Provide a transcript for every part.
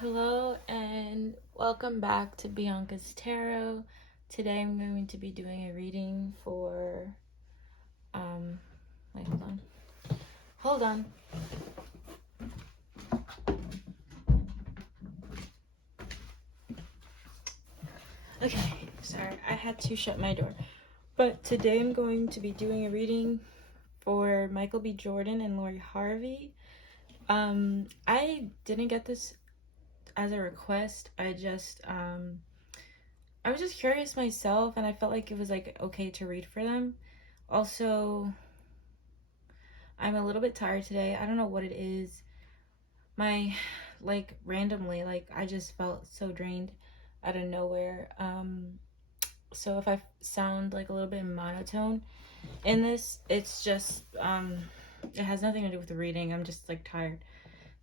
Hello and welcome back to Bianca's Tarot. Today I'm going to be doing a reading for wait, hold on. Hold on. Okay, sorry, I had to shut my door. But today I'm going to be doing a reading for Michael B. Jordan and Lori Harvey. I didn't get this as a request. I was just curious myself, and I felt like it was like okay to read for them. Also, I'm a little bit tired today. I don't know what it is. Randomly, I just felt so drained out of nowhere. So if I sound like a little bit monotone in this, it's just, it has nothing to do with the reading. I'm just like tired.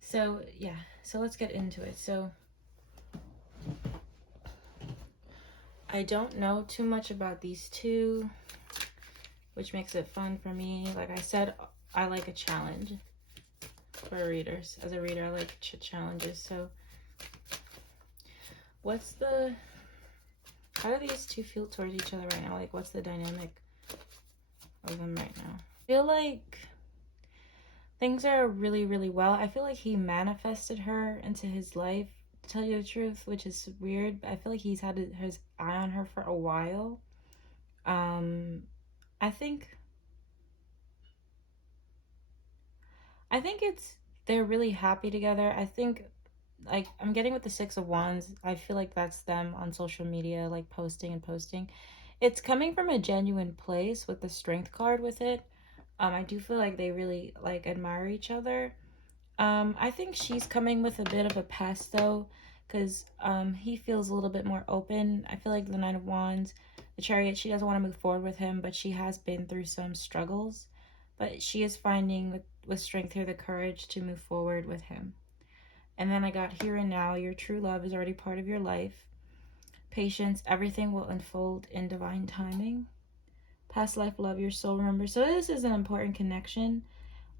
So yeah, so let's get into it. So I don't know too much about these two, which makes it fun for me. Like I said, I like a challenge for readers. As a reader, I like challenges. So how do these two feel towards each other right now? Like, what's the dynamic of them right now? I feel like things are really, really well. I feel like he manifested her into his life, to tell you the truth, which is weird. I feel like he's had his eye on her for a while. I think they're really happy together. I think, like, I'm getting with the Six of Wands. I feel like that's them on social media, like posting. It's coming from a genuine place with the Strength card with it. I do feel like they really like admire each other. I think she's coming with a bit of a past though, because he feels a little bit more open. I feel like the Nine of Wands, the Chariot, she doesn't want to move forward with him, but she has been through some struggles. But she is finding with Strength here the courage to move forward with him. And then I got Here and Now. Your true love is already part of your life. Patience, everything will unfold in divine timing. Past life love, your soul remembers. So this is an important connection.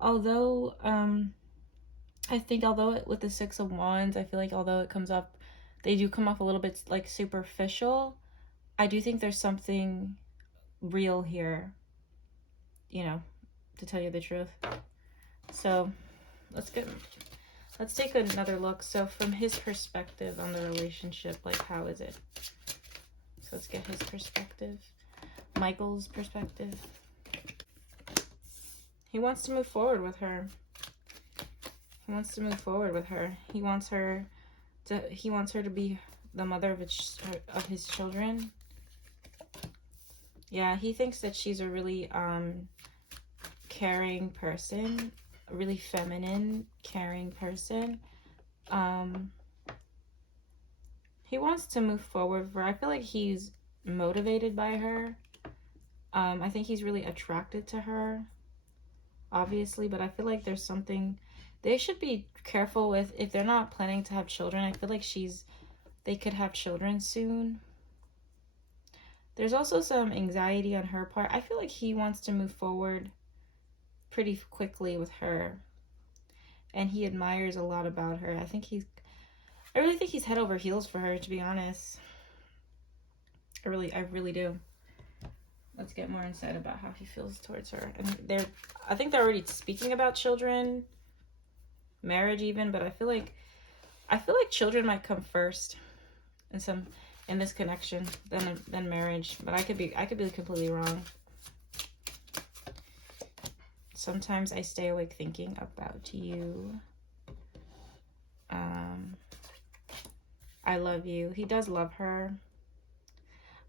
Although, I think with the Six of Wands, I feel like although it comes up, they do come off a little bit like superficial. I do think there's something real here, to tell you the truth. So let's take another look. So from his perspective on the relationship, like, how is it? So let's get his perspective. Michael's perspective. He wants to move forward with her. He wants to move forward with her. He wants her to be the mother of his children. Yeah, he thinks that she's a really caring person, a really feminine, caring person. He wants to move forward with her. I feel like he's motivated by her. I think he's really attracted to her, obviously, but I feel like there's something they should be careful with if they're not planning to have children. I feel like they could have children soon. There's also some anxiety on her part. I feel like he wants to move forward pretty quickly with her, and he admires a lot about her. I really think he's head over heels for her, to be honest. I really do. Let's get more insight about how he feels towards her. And I think they're already speaking about children, marriage even, but I feel like children might come first in this connection than marriage. But I could be completely wrong. Sometimes I stay awake thinking about you. I love you. He does love her.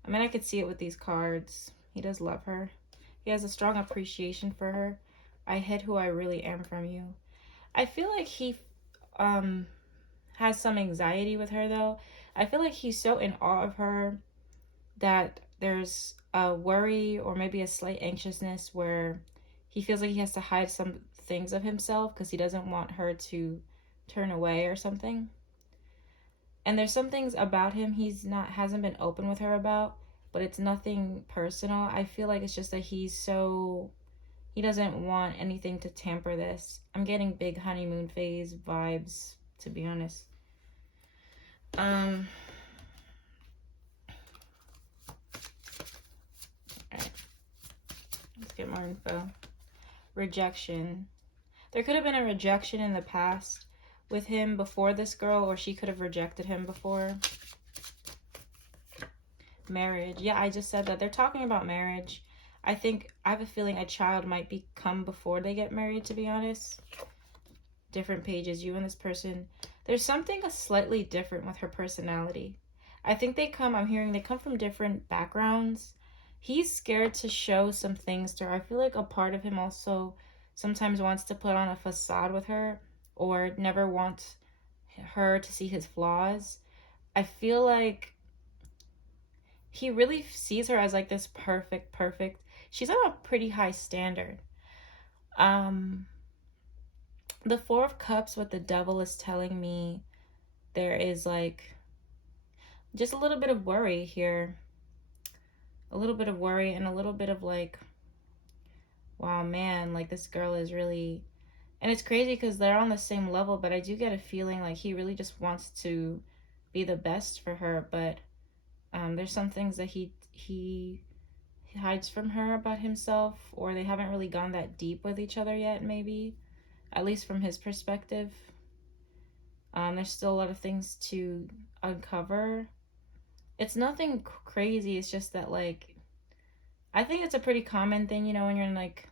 I mean, I could see it with these cards. He does love her. He has a strong appreciation for her. I hid who I really am from you. I feel like he has some anxiety with her, though. I feel like he's so in awe of her that there's a worry or maybe a slight anxiousness where he feels like he has to hide some things of himself because he doesn't want her to turn away or something. And there's some things about him hasn't been open with her about, but it's nothing personal. I feel like it's just that he doesn't want anything to tamper this. I'm getting big honeymoon phase vibes, to be honest. Um, alright, let's get more info. Rejection. There could have been a rejection in the past with him before this girl, or she could have rejected him before. Marriage. Yeah, I just said that. They're talking about marriage. I have a feeling a child might become before they get married, to be honest. Different pages. You and this person. There's something slightly different with her personality. I think I'm hearing they come from different backgrounds. He's scared to show some things to her. I feel like a part of him also sometimes wants to put on a facade with her, or never wants her to see his flaws. I feel like he really sees her as like this perfect. She's on a pretty high standard. Um, the Four of Cups with the Devil is telling me there is like just a little bit of worry here. A little bit of worry and a little bit of like, wow, man, like this girl is really. And it's crazy because they're on the same level, but I do get a feeling like he really just wants to be the best for her. But there's some things that he hides from her about himself, or they haven't really gone that deep with each other yet, maybe, at least from his perspective. There's still a lot of things to uncover. It's nothing crazy. It's just that, like, I think it's a pretty common thing, when you're in like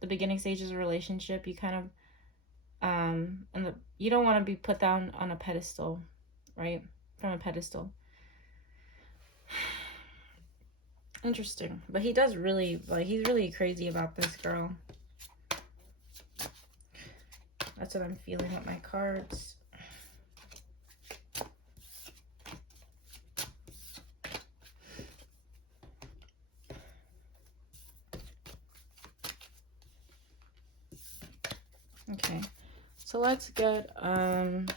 the beginning stages of a relationship. You kind of you don't want to be put down on a pedestal, right? From a pedestal. Interesting. But he does really, like, he's really crazy about this girl. That's what I'm feeling with my cards. Okay. So let's get, and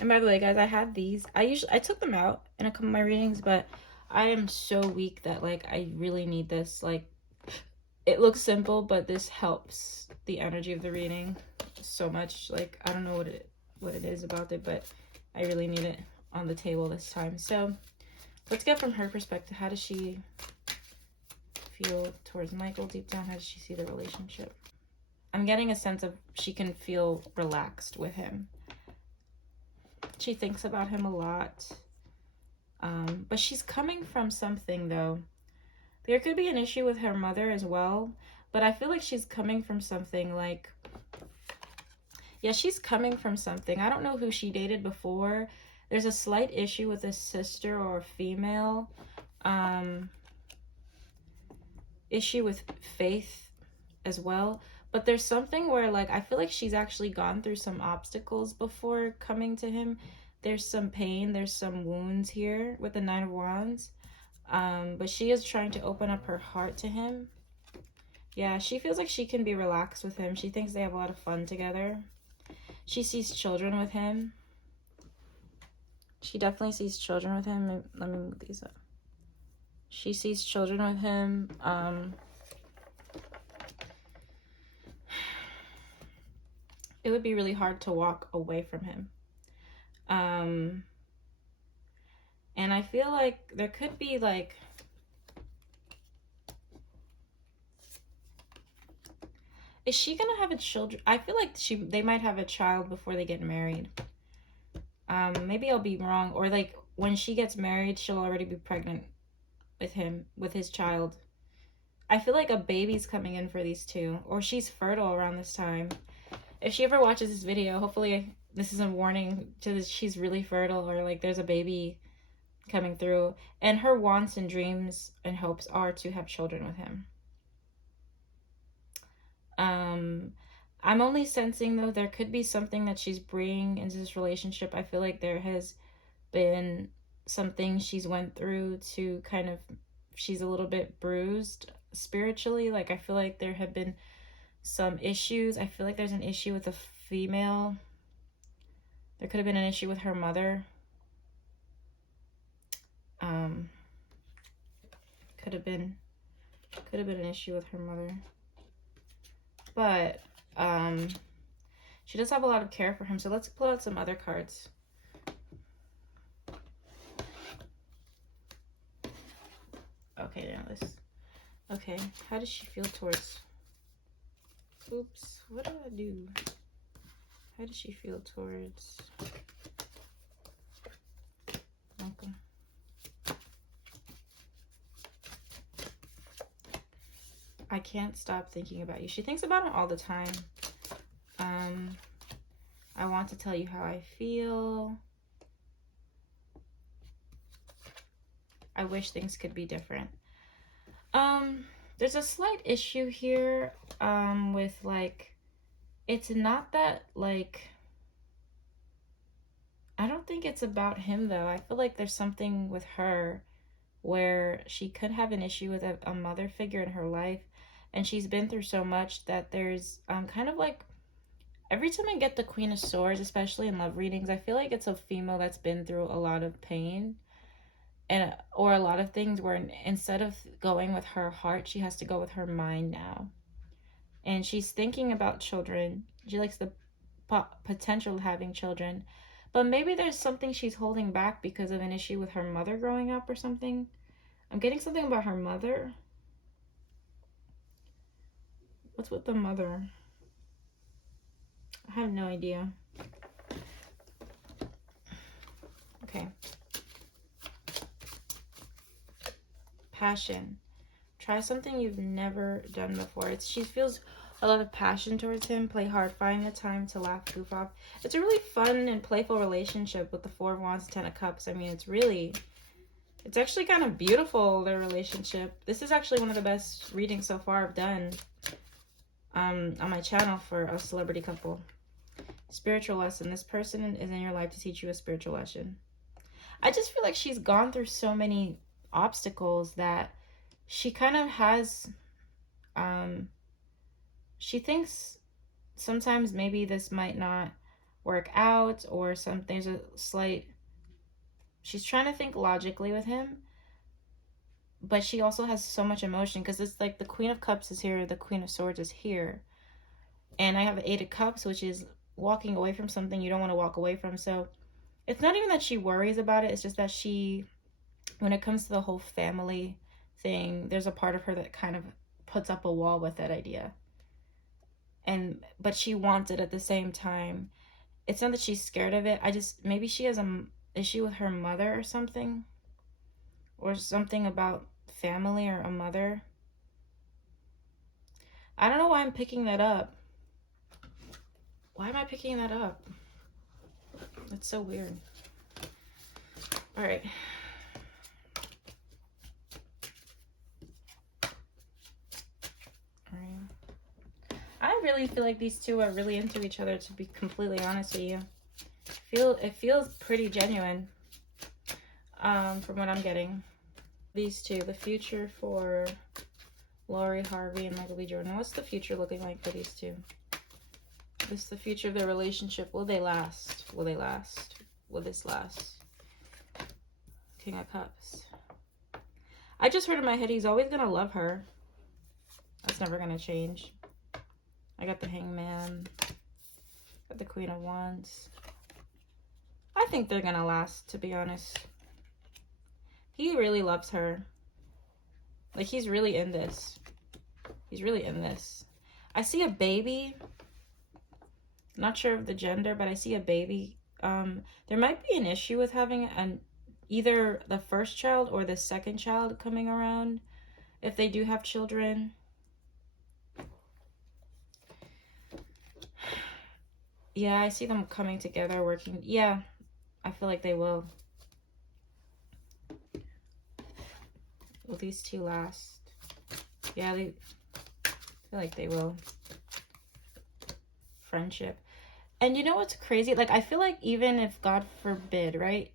by the way, guys, I have these. I took them out in a couple of my readings, but I am so weak that, like, I really need this. Like, it looks simple, but this helps the energy of the reading so much. Like, I don't know what it is about it, but I really need it on the table this time. So let's get from her perspective. How does she feel towards Michael deep down? How does she see the relationship? I'm getting a sense of she can feel relaxed with him. She thinks about him a lot. But she's coming from something, though. There could be an issue with her mother as well. But I feel like she's coming from something like... Yeah, she's coming from something. I don't know who she dated before. There's a slight issue with a sister or a female. Issue with faith as well. But there's something where, like, I feel like she's actually gone through some obstacles before coming to him. There's some pain. There's some wounds here with the Nine of Wands. But she is trying to open up her heart to him. Yeah, she feels like she can be relaxed with him. She thinks they have a lot of fun together. She sees children with him. She definitely sees children with him. Let me move these up. She sees children with him. It would be really hard to walk away from him. And I feel like there could be, like... Is she gonna have a children? I feel like they might have a child before they get married. Maybe I'll be wrong. Or, like, when she gets married, she'll already be pregnant with him, with his child. I feel like a baby's coming in for these two. Or she's fertile around this time. If she ever watches this video, hopefully this is a warning to this. She's really fertile, or like there's a baby coming through. And her wants and dreams and hopes are to have children with him. I'm only sensing, though, there could be something that she's bringing into this relationship. I feel like there has been something she's went through to kind of, she's a little bit bruised spiritually. Like, I feel like there have been some issues. I feel like there's an issue with a female. There could have been an issue with her mother. Could have been an issue with her mother. But she does have a lot of care for him. So let's pull out some other cards. Okay, now this. Okay, how does she feel towards... Oops, what did I do? How does she feel towards... Okay. I can't stop thinking about you. She thinks about him all the time. I want to tell you how I feel. I wish things could be different. There's a slight issue here, with, like, it's not that, like, I don't think it's about him, though. I feel like there's something with her where she could have an issue with a mother figure in her life, and she's been through so much that there's, kind of like, every time I get the Queen of Swords, especially in love readings, I feel like it's a female that's been through a lot of pain, and or a lot of things where instead of going with her heart, she has to go with her mind now. And she's thinking about children. She likes the potential of having children. But maybe there's something she's holding back because of an issue with her mother growing up or something. I'm getting something about her mother. What's with the mother? I have no idea. Okay. Passion. Try something you've never done before. She feels a lot of passion towards him. Play hard. Find the time to laugh, goof off. It's a really fun and playful relationship with the Four of Wands and Ten of Cups. I mean, it's actually kind of beautiful, their relationship. This is actually one of the best readings so far I've done on my channel for a celebrity couple. Spiritual lesson. This person is in your life to teach you a spiritual lesson. I just feel like she's gone through so many obstacles that she kind of has, she thinks sometimes maybe this might not work out, or there's a slight, she's trying to think logically with him, but she also has so much emotion because it's like the Queen of Cups is here, the Queen of Swords is here, and I have the Eight of Cups, which is walking away from something you don't want to walk away from. So it's not even that she worries about it, it's just that she, when it comes to the whole family thing, there's a part of her that kind of puts up a wall with that idea. But she wants it at the same time. It's not that she's scared of it. Maybe she has an issue with her mother or something about family or a mother. I don't know why I'm picking that up. Why am I picking that up? That's so weird. All right. I really feel like these two are really into each other, to be completely honest with you. It feels pretty genuine, from what I'm getting. These two, the future for Lori Harvey and Michael B. Jordan. What's the future looking like for these two? This is the future of their relationship. Will they last? Will they last? Will this last? King of Cups. I just heard in my head he's always gonna love her. That's never gonna change. I got the Hangman. Got the Queen of Wands. I think they're gonna last, to be honest. He really loves her. Like, he's really in this. He's really in this. I see a baby. Not sure of the gender, but I see a baby. There might be an issue with having either the first child or the second child coming around if they do have children. Yeah, I see them coming together, working. Yeah, I feel like they will. Will these two last? Yeah, I feel like they will. Friendship. And you know what's crazy? Like, I feel like even if, God forbid, right?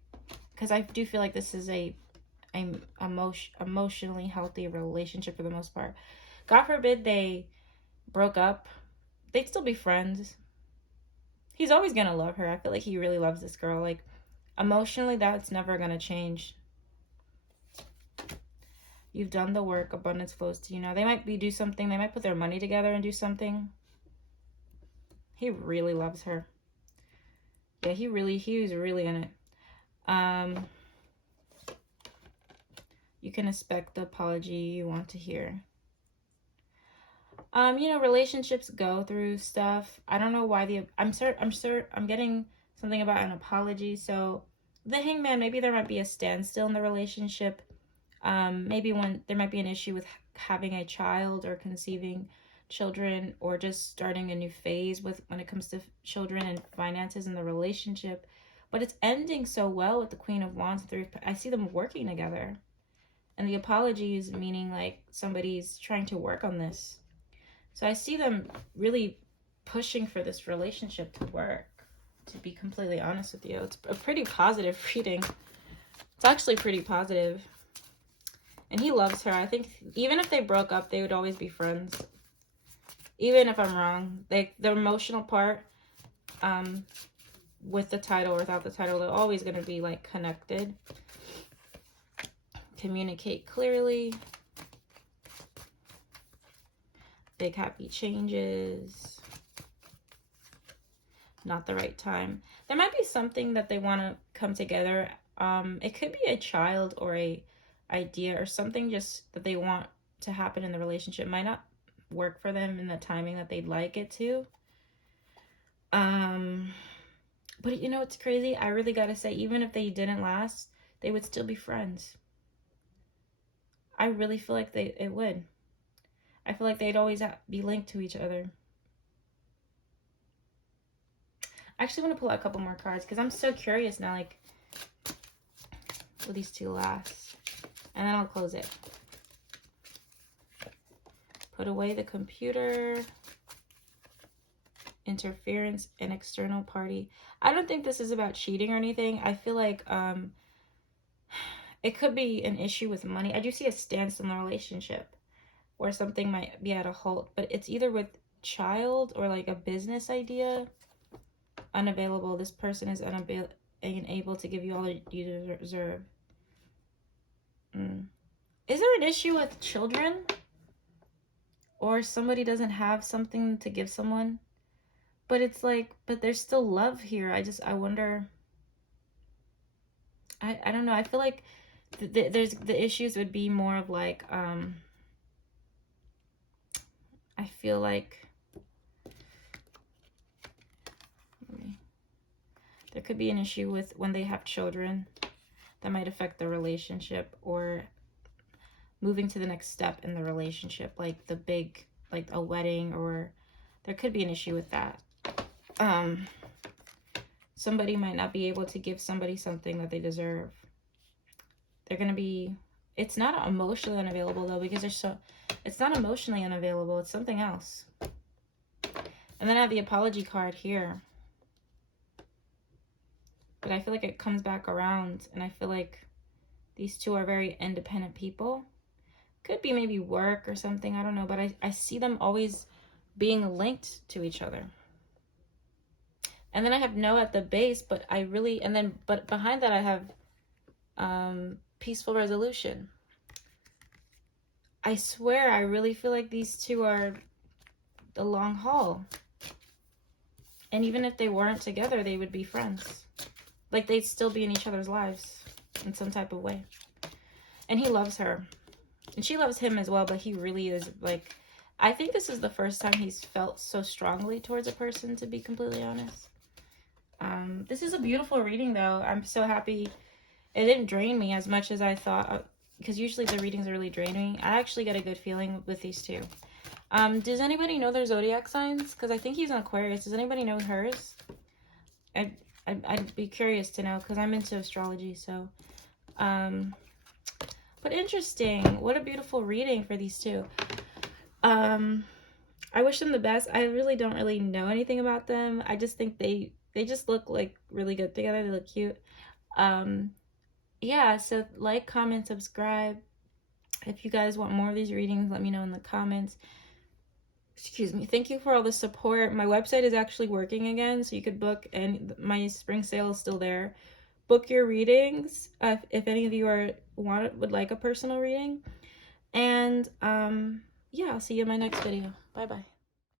Because I do feel like this is a emotionally healthy relationship for the most part. God forbid they broke up, they'd still be friends. He's always gonna love her. I feel like he really loves this girl. Like, emotionally, that's never gonna change. You've done the work. Abundance flows to you now. They might do something. They might put their money together and do something. He really loves her. Yeah, he was really in it. You can expect the apology you want to hear. You know, relationships go through stuff. I don't know why I'm getting something about an apology. So the hangman, maybe there might be a standstill in the relationship. Maybe when there might be an issue with having a child or conceiving children, or just starting a new phase with when it comes to children and finances in the relationship. But it's ending so well with the Queen of Wands. I see them working together. And the apology is meaning like somebody's trying to work on this. So I see them really pushing for this relationship to work, to be completely honest with you. It's a pretty positive reading. It's actually pretty positive. And he loves her. I think even if they broke up, they would always be friends. Even if I'm wrong. Like, the emotional part, with the title or without the title, they're always going to be, like, connected. Communicate clearly. Big happy changes. Not the right time. There might be something that they want to come together. It could be a child or a idea or something just that they want to happen in the relationship. Might not work for them in the timing that they'd like it to. But you know, it's crazy. I really gotta say, even if they didn't last, they would still be friends. I really feel like it would. I feel like they'd always be linked to each other. I actually want to pull out a couple more cards because I'm so curious now, like, will these two last? And then I'll close it. Put away the computer. Interference and external party. I don't think this is about cheating or anything. I feel like it could be an issue with money. I do see a stance in the relationship where something might be at a halt, but it's either with child or like a business idea. Unavailable. This person is unable to give you all that you deserve. Is there an issue with children? Or somebody doesn't have something to give someone? But it's like, but there's still love here. I wonder. I don't know. I feel like there's the issues would be more of like, I feel like there could be an issue with when they have children that might affect the relationship, or moving to the next step in the relationship, like the big, like a wedding, or there could be an issue with that. Somebody might not be able to give somebody something that they deserve. They're going to be, it's not emotionally unavailable though, because it's not emotionally unavailable. It's something else. And then I have the apology card here. But I feel like it comes back around, and I feel like these two are very independent people. Could be maybe work or something, I don't know, but I see them always being linked to each other. And then I have no at the base, but but behind that I have peaceful resolution. I swear, I really feel like these two are the long haul. And even if they weren't together, they would be friends. Like, they'd still be in each other's lives in some type of way. And he loves her. And she loves him as well, but he really is, like, I think this is the first time he's felt so strongly towards a person, to be completely honest. This is a beautiful reading, though. I'm so happy. It didn't drain me as much as I thought, because usually the readings are really draining. I actually get a good feeling with these two. Does anybody know their zodiac signs? Because I think he's an Aquarius. Does anybody know hers? I'd be curious to know, because I'm into astrology, so. But interesting. What a beautiful reading for these two. I wish them the best. I really don't really know anything about them. I just think they just look like really good together. They look cute. Yeah, so like, comment, subscribe. If you guys want more of these readings, let me know in the comments. Excuse me. Thank you for all the support. My website is actually working again, so you could book, and my spring sale is still there. Book your readings if any of you would like a personal reading. And yeah, I'll see you in my next video. Bye bye.